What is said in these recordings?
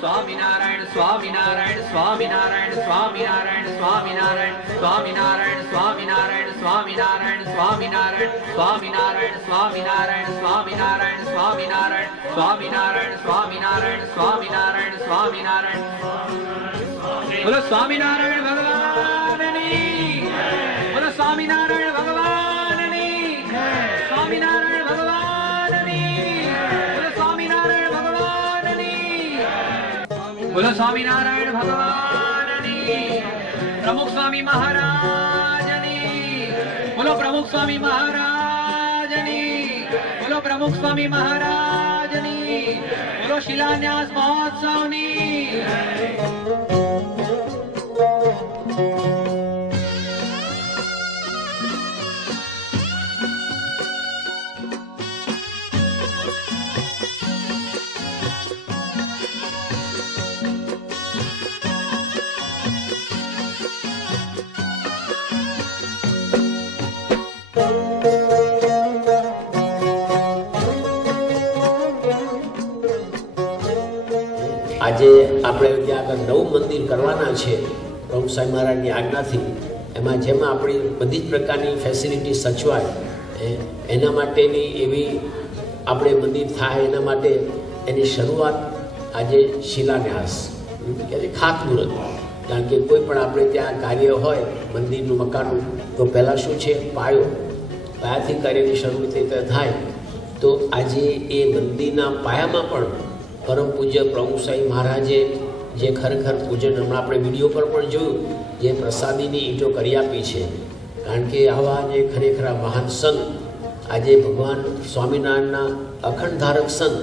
સ્વામિનારાયણ સ્વામિનારાયણ સ્વામિનારાયણ સ્વામિનારાયણ સ્વામિનારાયણ સ્વામિનારાયણ સ્વામિનારાયણ સ્વામિનારાયણ સ્વામિનારાયણ સ્વામિનારાયણ સ્વામિનારાયણ સ્વામિનારાયણ સ્વામિનારાયણ સ્વામિનારાયણ સ્વામિનારાયણ સ્વામિનારાયણ સ્વામિનારાયણ બોલો સ્વામિનારાયણ ભગવાનની બોલો સ્વામિનારાયણ ભગવાનની સ્વામિનારાયણ ભગવાનની બોલો સ્વામિનારાયણ ભગવાનની બોલો સ્વામિનારાયણ ભગવાનની પ્રમુખ સ્વામી મહારાજની બોલો પ્રમુખ સ્વામી મહારાજની બોલો પ્રમુખ સ્વામી મહારાજની બોલો શિલાન્યાસ મહોત્સવની આજે આપણે ત્યાં આગળ નવું મંદિર કરવાના છે પ્રમુખ સ્વામી મહારાજની આજ્ઞાથી એમાં જેમાં આપણી બધી જ પ્રકારની ફેસિલિટી સચવાય એના માટેની એવી આપણે મંદિર થાય એના માટે એની શરૂઆત આજે શિલાન્યાસ એટલે ખાતમુહૂર્ત કારણ કે કોઈ પણ આપણે ત્યાં કાર્ય હોય મંદિરનું મકાનનું તો પહેલાં શું છે પાયાથી કાર્યની શરૂઆત થાય તો આજે એ મંદિરના પાયામાં પણ પરમ પૂજ્ય પ્રમુખ સ્વામી મહારાજે જે ખરેખર પૂજન હમણાં આપણે વિડીયો પર પણ જોયું જે પ્રસાદીની ઈંટો કરી આપી છે કારણ કે આવા જે ખરેખર મહાન સંત આજે ભગવાન સ્વામિનારાયણના અખંડ ધારક સંત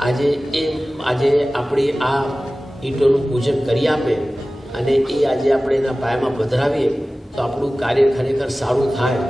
આજે આપણી આ ઈંટોનું પૂજન કરી આપે અને એ આજે આપણે એના પાયામાં પધરાવીએ તો આપણું કાર્ય ખરેખર સારું થાય।